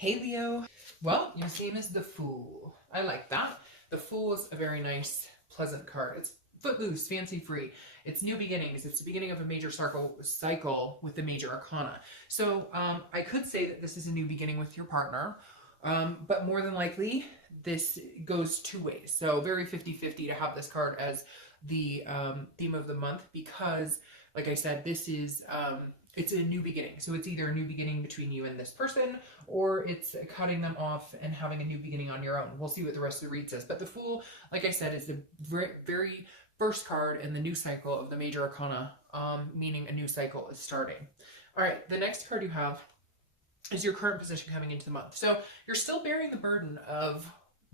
Hey Leo. Well, your same as the Fool. I like that. The Fool is a very nice, pleasant card. It's footloose, fancy free. It's new beginnings. It's the beginning of a major cycle with the major arcana. So I could say that this is a new beginning with your partner, but more than likely, this goes two ways. So very 50-50 to have this card as the theme of the month because, like I said, this is it's a new beginning. So it's either a new beginning between you and this person, or it's cutting them off and having a new beginning on your own. We'll see what the rest of the read says. But the Fool, like I said, is the very first card in the new cycle of the major arcana, meaning a new cycle is starting. All right, the next card you have is your current position coming into the month. So you're still bearing the burden of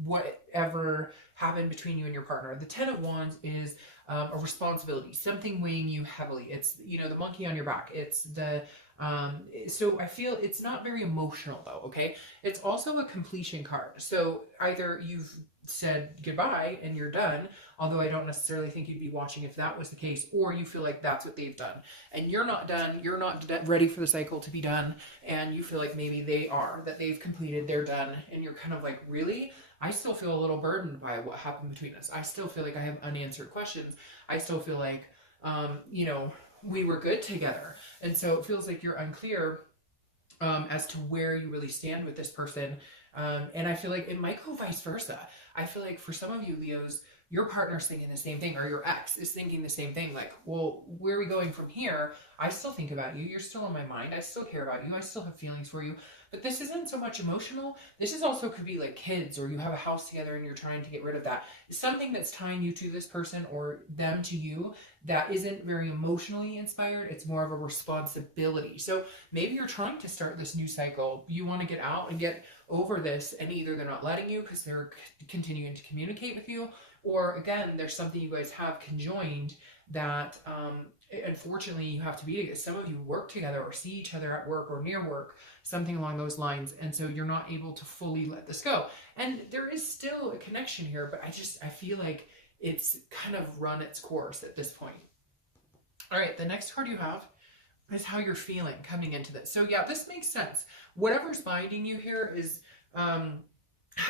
whatever happened between you and your partner. The Ten of Wands is a responsibility, something weighing you heavily. It's, you know, the monkey on your back. It's the, so I feel it's not very emotional though, okay? It's also a completion card. So either you've said goodbye and you're done, although I don't necessarily think you'd be watching if that was the case, or you feel like that's what they've done and you're not done, you're not ready for the cycle to be done, and you feel like maybe they are, that they've completed, they're done, and you're kind of like, really? I still feel a little burdened by what happened between us. I still feel like I have unanswered questions. I still feel like, you know, we were good together. And so it feels like you're unclear as to where you really stand with this person. And I feel like it might go vice versa. I feel like for some of you, Leos, your partner's thinking the same thing, or your ex is thinking the same thing. Like, well, where are we going from here? I still think about you. You're still on my mind. I still care about you. I still have feelings for you. But this isn't so much emotional. This is also could be like kids, or you have a house together and you're trying to get rid of that. Something that's tying you to this person or them to you that isn't very emotionally inspired. It's more of a responsibility. So maybe you're trying to start this new cycle. You want to get out and get over this, and either they're not letting you because they're continuing to communicate with you, or again, there's something you guys have conjoined that unfortunately you have to be together. Some of you work together or see each other at work or near work, something along those lines, and so you're not able to fully let this go. And there is still a connection here, but I feel like it's kind of run its course at this point. All right, the next card you have is how you're feeling coming into this. So yeah, this makes sense. Whatever's binding you here is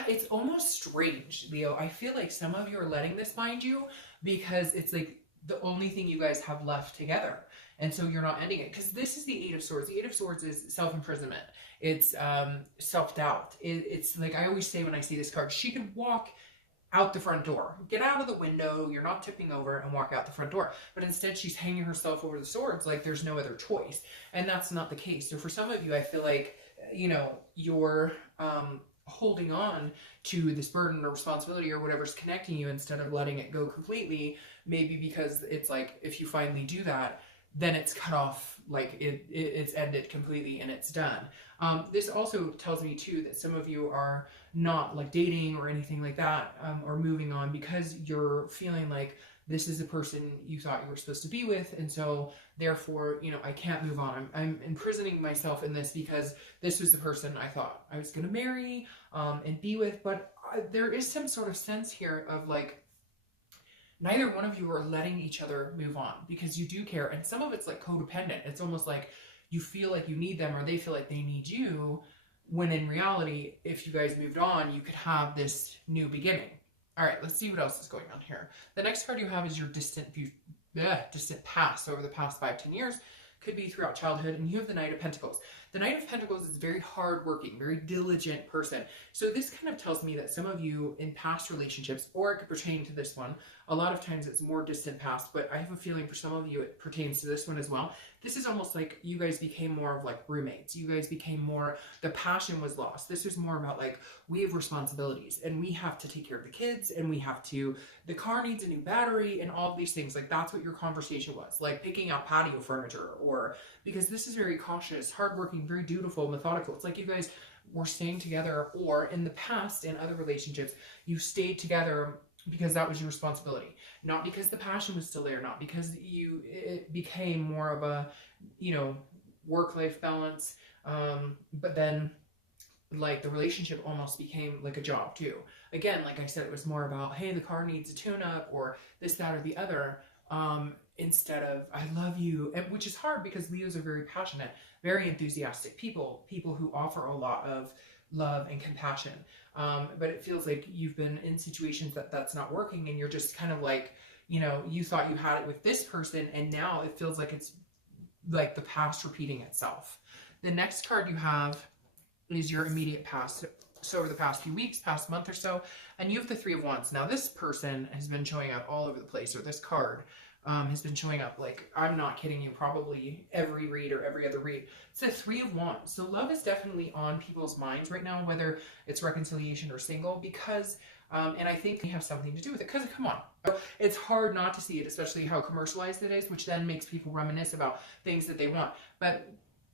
it's almost strange, Leo. I feel like some of you are letting this bind you because it's like the only thing you guys have left together. And so you're not ending it. Because this is the Eight of Swords. The Eight of Swords is self-imprisonment. It's self-doubt. It's like I always say when I see this card, she could walk out the front door, get out of the window, you're not tipping over, and walk out the front door. But instead she's hanging herself over the swords like there's no other choice. And that's not the case. So for some of you, I feel like, you know, you're holding on to this burden or responsibility or whatever's connecting you instead of letting it go completely. Maybe because it's like, if you finally do that, then it's cut off, like it's ended completely and it's done. This also tells me too that some of you are not like dating or anything like that, or moving on because you're feeling like this is the person you thought you were supposed to be with, and so therefore, you know, I can't move on. I'm imprisoning myself in this because this was the person I thought I was going to marry and be with. But there is some sort of sense here of like, neither one of you are letting each other move on because you do care. And some of it's like codependent. It's almost like you feel like you need them or they feel like they need you, when in reality, if you guys moved on, you could have this new beginning. All right, let's see what else is going on here. The next card you have is your distant past, over the past 5-10 years. Could be throughout childhood, and you have the Knight of Pentacles. The Knight of Pentacles is a very hardworking, very diligent person. So this kind of tells me that some of you in past relationships, or it could pertain to this one, a lot of times it's more distant past, but I have a feeling for some of you it pertains to this one as well. This is almost like you guys became more of like roommates. You guys became more, the passion was lost. This was more about like, we have responsibilities and we have to take care of the kids, and we have to, the car needs a new battery and all of these things. Like that's what your conversation was, like picking out patio furniture, or because this is very cautious, hardworking, very dutiful, methodical. It's like you guys were staying together, or in the past in other relationships, you stayed together because that was your responsibility, not because the passion was still there, not because it became more of a, you know, work-life balance, but then like the relationship almost became like a job too. Again, like I said, it was more about, hey, the car needs a tune-up, or this, that, or the other. instead of I love you, and which is hard because Leos are very passionate, very enthusiastic people who offer a lot of love and compassion. But it feels like you've been in situations that's not working, and you're just kind of like, you know, you thought you had it with this person, and now it feels like it's like the past repeating itself. The next card you have is your immediate past. So over the past few weeks, past month or so, and you have the Three of Wands. Now this person has been showing up all over the place, or this card has been showing up, like, I'm not kidding you, probably every read or every other read. It's the Three of Wands. So love is definitely on people's minds right now, whether it's reconciliation or single, because, and I think they have something to do with it, because come on, it's hard not to see it, especially how commercialized it is, which then makes people reminisce about things that they want. But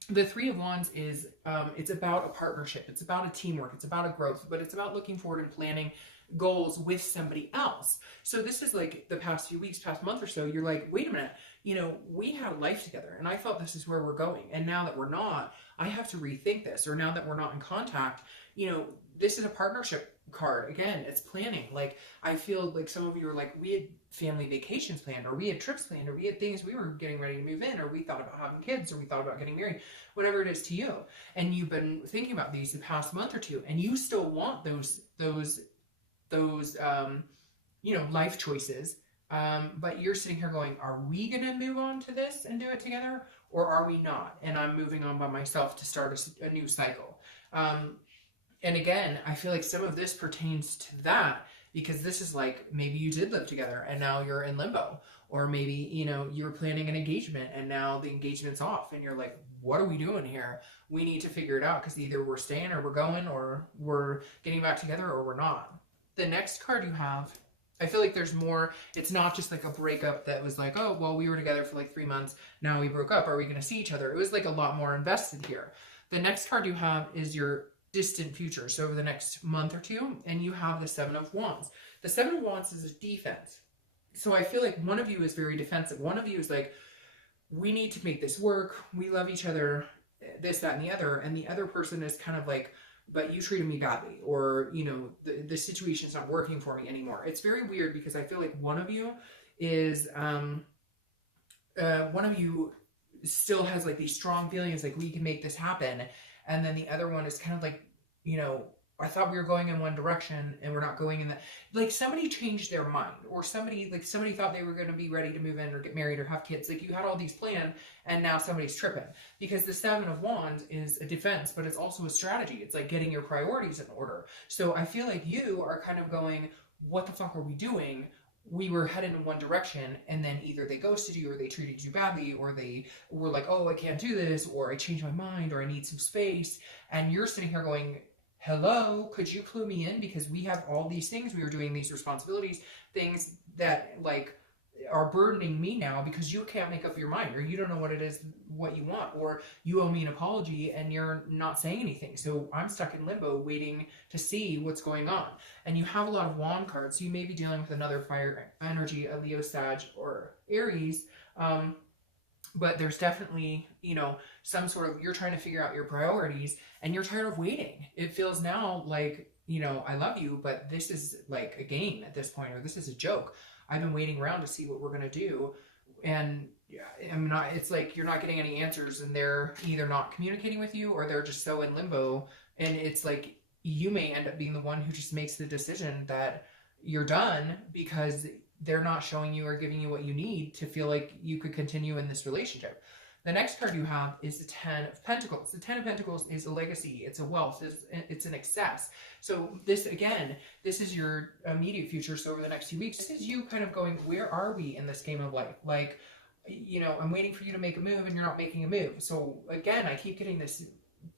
the Three of Wands is, it's about a partnership. It's about a teamwork. It's about a growth, but it's about looking forward and planning goals with somebody else. So this is like the past few weeks, past month or so, you're like, wait a minute, you know, we had a life together and I thought this is where we're going. And now that we're not, I have to rethink this. Or now that we're not in contact, you know, this is a partnership card. Again, it's planning. Like, I feel like some of you are like, we had family vacations planned, or we had trips planned, or we had things we were getting ready to move in, or we thought about having kids, or we thought about getting married, whatever it is to you. And you've been thinking about these the past month or two, and you still want those you know, life choices. But you're sitting here going, are we going to move on to this and do it together, or are we not? And I'm moving on by myself to start a new cycle. And again, I feel like some of this pertains to that, because this is like, maybe you did live together and now you're in limbo, or maybe, you know, you were planning an engagement and now the engagement's off and you're like, what are we doing here? We need to figure it out, because either we're staying or we're going, or we're getting back together or we're not. The next card you have, I feel like there's more. It's not just like a breakup that was like, oh, well, we were together for like 3 months. Now we broke up. Are we going to see each other? It was like a lot more invested here. The next card you have is your distant future. So over the next month or two, and you have the Seven of Wands. The Seven of Wands is a defense. So I feel like one of you is very defensive. One of you is like, we need to make this work. We love each other, this, that, and the other. And the other person is kind of like, but you treated me badly, or, you know, the situation's not working for me anymore. It's very weird, because I feel like one of you is, one of you still has like these strong feelings, like we can make this happen. And then the other one is kind of like, you know, I thought we were going in one direction and we're not going in that. Like, somebody changed their mind, or somebody thought they were going to be ready to move in or get married or have kids. Like, you had all these planned and now somebody's tripping, because the Seven of Wands is a defense, but it's also a strategy. It's like getting your priorities in order. So I feel like you are kind of going, what the fuck are we doing? We were headed in one direction, and then either they ghosted you, or they treated you badly, or they were like, oh, I can't do this, or I changed my mind, or I need some space. And you're sitting here going, hello, could you clue me in? Because we have all these things, we were doing these responsibilities, things that like are burdening me now, because you can't make up your mind, or you don't know what it is, what you want, or you owe me an apology and you're not saying anything. So I'm stuck in limbo waiting to see what's going on. And you have a lot of wand cards, so you may be dealing with another fire energy, a Leo, Sag, or Aries. But there's definitely, you know, some sort of, you're trying to figure out your priorities and you're tired of waiting. It feels now like, you know, I love you, but this is like a game at this point, or this is a joke. I've been waiting around to see what we're going to do. And I'm not, it's like you're not getting any answers, and they're either not communicating with you, or they're just so in limbo. And it's like you may end up being the one who just makes the decision that you're done, because they're not showing you or giving you what you need to feel like you could continue in this relationship. The next card you have is the Ten of Pentacles. The Ten of Pentacles is a legacy. It's a wealth. It's an excess. So this, again, this is your immediate future. So over the next few weeks, this is you kind of going, where are we in this game of life? Like, you know, I'm waiting for you to make a move and you're not making a move. So again, I keep getting this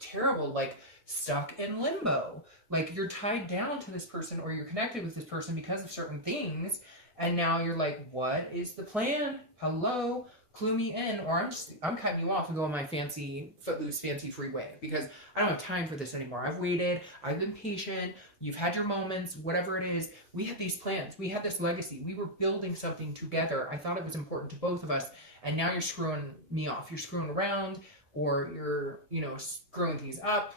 terrible, like, stuck in limbo. Like, you're tied down to this person, or you're connected with this person because of certain things. And now you're like, what is the plan? Hello, clue me in, or I'm cutting you off and going my fancy, footloose, fancy free way, because I don't have time for this anymore. I've waited. I've been patient. You've had your moments, whatever it is. We had these plans. We had this legacy. We were building something together. I thought it was important to both of us. And now you're screwing me off. You're screwing around, or you're, you know, screwing things up.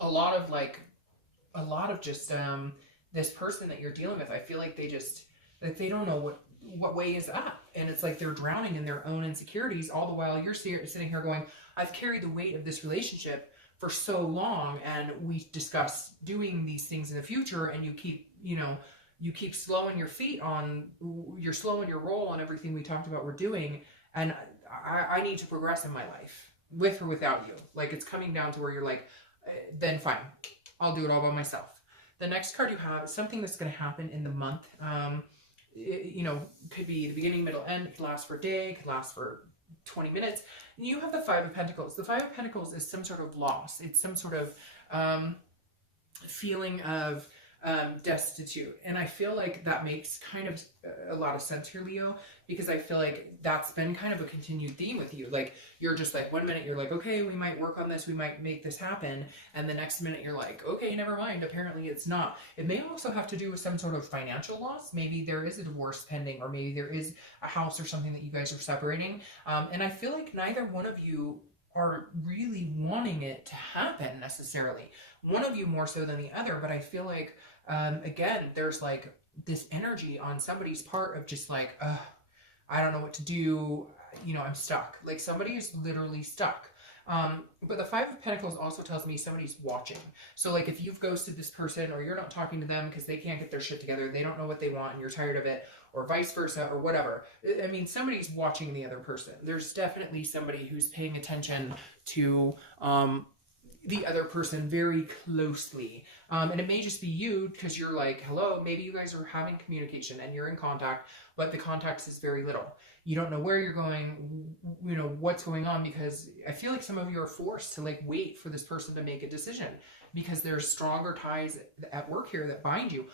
A lot of just, this person that you're dealing with, I feel like they just, like, they don't know what way is that? And it's like they're drowning in their own insecurities, all the while you're sitting here going, I've carried the weight of this relationship for so long, and we discuss doing these things in the future, and you keep, you keep slowing your feet on, you're slowing your roll on everything we talked about we're doing, and I need to progress in my life, with or without you. Like, it's coming down to where you're like, then fine, I'll do it all by myself. The next card you have is something that's going to happen in the month. Could be the beginning, middle, end. It could last for a day, could last for 20 minutes. And you have the Five of Pentacles. The Five of Pentacles is some sort of loss. It's some sort of feeling of destitute. And I feel like that makes kind of a lot of sense here, Leo, because I feel like that's been kind of a continued theme with you. Like, you're just like, one minute you're like, okay, we might work on this, we might make this happen. And the next minute you're like, okay, never mind. Apparently it's not. It may also have to do with some sort of financial loss. Maybe there is a divorce pending, or maybe there is a house or something that you guys are separating. And I feel like neither one of you are really wanting it to happen necessarily. One of you more so than the other, but I feel like, again, there's like this energy on somebody's part of just like, I don't know what to do. I'm stuck. Like, somebody is literally stuck. But the Five of Pentacles also tells me somebody's watching. So like, if you've ghosted this person, or you're not talking to them because they can't get their shit together, they don't know what they want and you're tired of it, or vice versa, or whatever. I mean, somebody's watching the other person. There's definitely somebody who's paying attention to, the other person very closely. And it may just be you, because you're like, hello, maybe you guys are having communication and you're in contact, but the context is very little. You don't know where you're going, what's going on, because I feel like some of you are forced to like wait for this person to make a decision, because there's stronger ties at work here that bind you.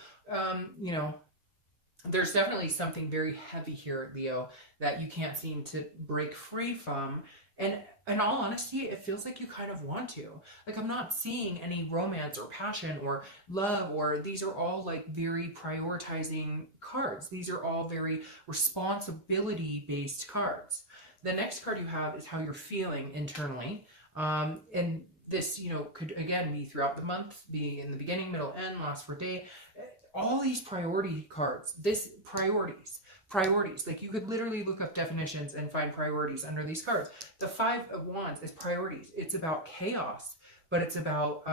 There's definitely something very heavy here, Leo, that you can't seem to break free from. And in all honesty, it feels like you kind of want to. Like, I'm not seeing any romance or passion or love, or these are all like very prioritizing cards. These are all very responsibility-based cards. The next card you have is how you're feeling internally. And this, could again be throughout the month, be in the beginning, middle, end, last for a day. All these priority cards, priorities. Like, you could literally look up definitions and find priorities under these cards. The Five of Wands is priorities. It's about chaos, but it's about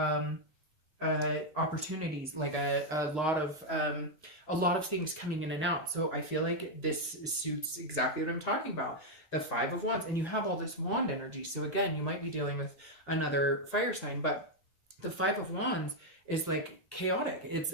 opportunities, like a lot of things coming in and out. So I feel like this suits exactly what I'm talking about. The Five of Wands, and you have all this wand energy. So again, you might be dealing with another fire sign, but the Five of Wands is like chaotic. It's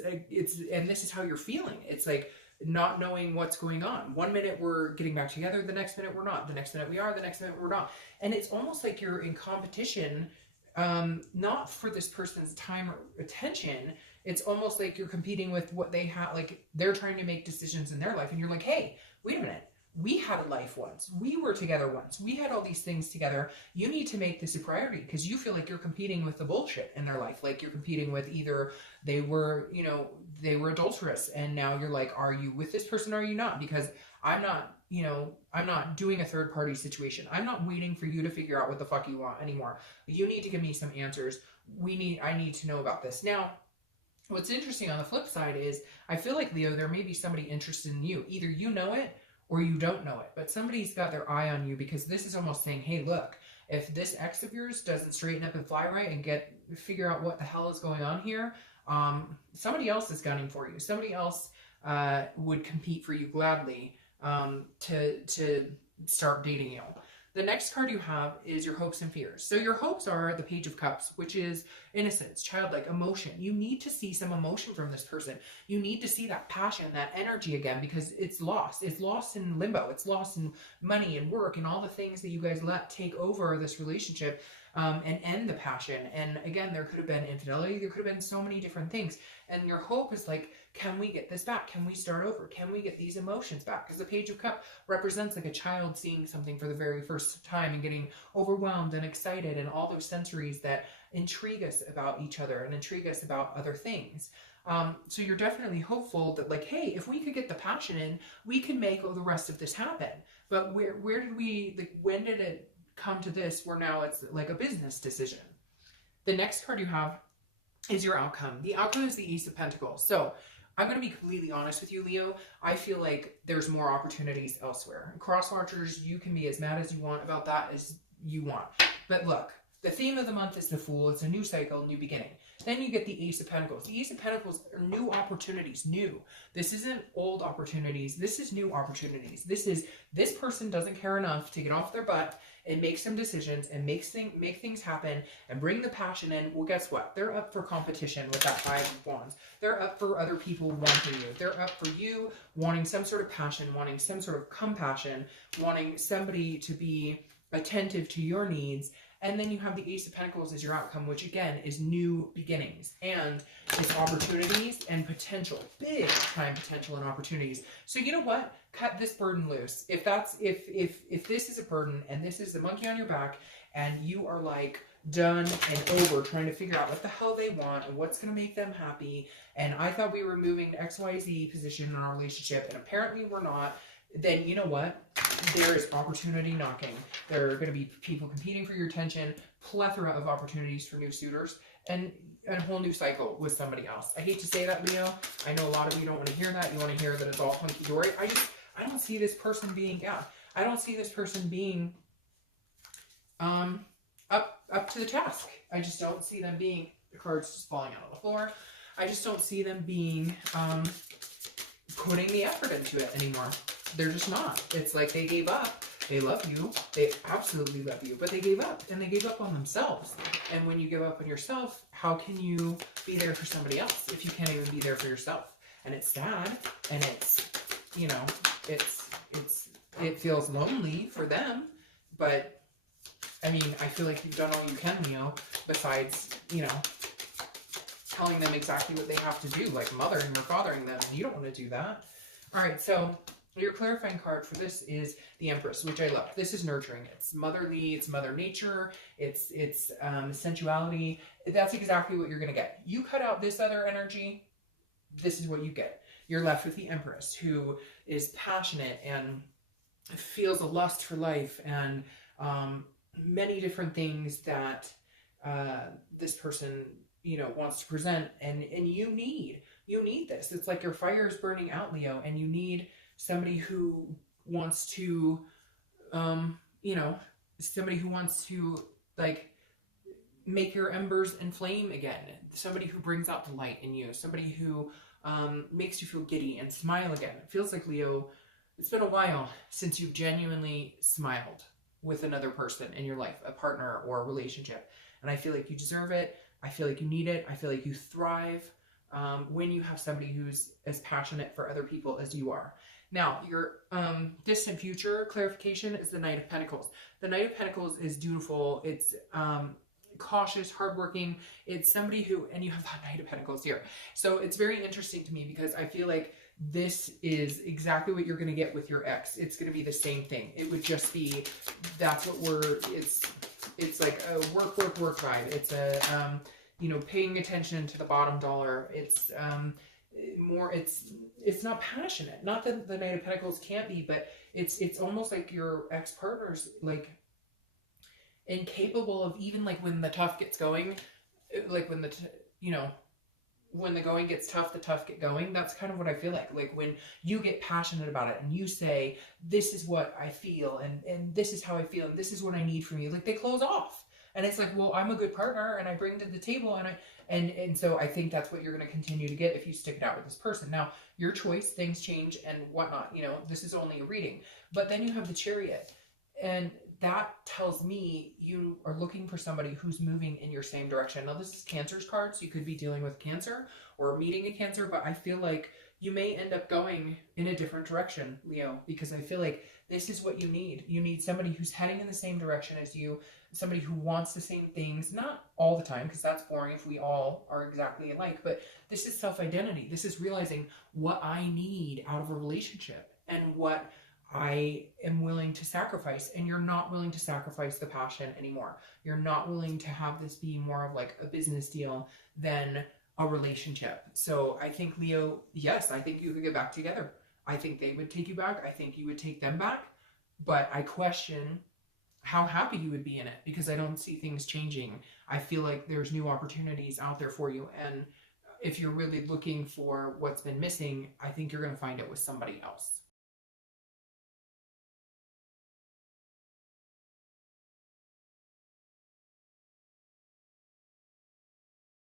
and this is how you're feeling. It's like not knowing what's going on. One minute we're getting back together, the next minute we're not. The next minute we are, the next minute we're not. And it's almost like you're in competition, not for this person's time or attention. It's almost like you're competing with what they have. Like, they're trying to make decisions in their life, and you're like, hey, wait a minute. We had a life once. We were together once. We had all these things together. You need to make this a priority, because you feel like you're competing with the bullshit in their life. Like, you're competing with either they were adulterous, and now you're like, are you with this person or are you not? Because I'm not doing a third party situation. I'm not waiting for you to figure out what the fuck you want anymore. You need to give me some answers. I need to know about this. Now, what's interesting on the flip side is, I feel like, Leo, there may be somebody interested in you. Either you know it or you don't know it, but somebody's got their eye on you, because this is almost saying, hey, look, if this ex of yours doesn't straighten up and fly right and figure out what the hell is going on here, somebody else is gunning for you. Somebody else would compete for you gladly to start dating you. The next card you have is your hopes and fears. So your hopes are the Page of Cups, which is innocence, childlike, emotion. You need to see some emotion from this person. You need to see that passion, that energy again, because it's lost. It's lost in limbo. It's lost in money and work and all the things that you guys let take over this relationship and end the passion. And again, there could have been infidelity. There could have been so many different things. And your hope is like, can we get this back? Can we start over? Can we get these emotions back? Because the Page of Cups represents like a child seeing something for the very first time and getting overwhelmed and excited, and all those sensories that intrigue us about each other and intrigue us about other things. So you're definitely hopeful that, like, hey, if we could get the passion in, we can make the rest of this happen. But when did it come to this where now it's like a business decision? The next card you have is your outcome. The outcome is the Ace of Pentacles. So I'm going to be completely honest with you, Leo. I feel like there's more opportunities elsewhere. Cross watchers, you can be as mad as you want about that as you want. But look, the theme of the month is the Fool. It's a new cycle, new beginning. Then you get the Ace of Pentacles. The Ace of Pentacles are new opportunities, new. This isn't old opportunities. This is new opportunities. This person doesn't care enough to get off their butt and make some decisions and make things happen and bring the passion in. Well, guess what? They're up for competition with that Five of Wands. They're up for other people wanting you. They're up for you wanting some sort of passion, wanting some sort of compassion, wanting somebody to be attentive to your needs. And then you have the Ace of Pentacles as your outcome, which again is new beginnings and it's opportunities and potential, big time potential and opportunities. So you know what? Cut this burden loose. If this is a burden and this is the monkey on your back and you are like done and over trying to figure out what the hell they want and what's going to make them happy, and I thought we were moving to XYZ position in our relationship and apparently we're not, then you know what? There is opportunity knocking. There are going to be people competing for your attention, plethora of opportunities for new suitors, and a whole new cycle with somebody else. I hate to say that, Leo. I know a lot of you don't want to hear that. You want to hear that it's all hunky-dory. I don't see this person being, I don't see this person being up to the task. I just don't see them being, the cards just falling out on the floor. I just don't see them being putting the effort into it anymore. They're just not. It's like they gave up. They love you. They absolutely love you. But they gave up. And they gave up on themselves. And when you give up on yourself, how can you be there for somebody else if you can't even be there for yourself? And it's sad. And it's, you know, it feels lonely for them. But, I mean, I feel like you've done all you can, Leo, besides, you know, telling them exactly what they have to do, like mothering or fathering them. You don't want to do that. All right, so your clarifying card for this is the Empress, which I love. This is nurturing. It's motherly. It's Mother Nature. It's sensuality. That's exactly what you're going to get. You cut out this other energy, this is what you get. You're left with the Empress, who is passionate and feels a lust for life and many different things that this person, you know, wants to present. And you need this. It's like your fire is burning out, Leo, and you need somebody who wants to, you know, somebody who wants to, like, make your embers inflame again. Somebody who brings out the light in you. Somebody who makes you feel giddy and smile again. It feels like, Leo, it's been a while since you've genuinely smiled with another person in your life, a partner or a relationship. And I feel like you deserve it. I feel like you need it. I feel like you thrive when you have somebody who's as passionate for other people as you are. Now, your distant future clarification is the Knight of Pentacles. The Knight of Pentacles is dutiful. It's cautious, hardworking. It's somebody who, and you have that Knight of Pentacles here. So it's very interesting to me because I feel like this is exactly what you're going to get with your ex. It's going to be the same thing. It would just be, that's what it's like a work vibe. It's a, you know, paying attention to the bottom dollar. It's more, it's not passionate. Not that the Knight of Pentacles can't be, but it's almost like your ex-partner's like incapable of, even like when the tough gets going, like when you know, when the going gets tough, the tough get going. That's kind of what I feel like. Like when you get passionate about it and you say, this is what I feel and this is how I feel and this is what I need from you. Like they close off. And it's like, well, I'm a good partner and I bring to the table and so I think that's what you're going to continue to get if you stick it out with this person. Now, your choice, things change and whatnot. You know, this is only a reading. But then you have the Chariot. And that tells me you are looking for somebody who's moving in your same direction. Now, this is Cancer's card, so you could be dealing with Cancer or meeting a Cancer, but I feel like you may end up going in a different direction, Leo, because I feel like this is what you need. You need somebody who's heading in the same direction as you, somebody who wants the same things, not all the time, because that's boring if we all are exactly alike, but this is self-identity. This is realizing what I need out of a relationship and what I am willing to sacrifice. And you're not willing to sacrifice the passion anymore. You're not willing to have this be more of like a business deal than a relationship. So I think, Leo, yes, I think you could get back together. I think they would take you back. I think you would take them back. But I question how happy you would be in it because I don't see things changing. I feel like there's new opportunities out there for you. And if you're really looking for what's been missing, I think you're going to find it with somebody else.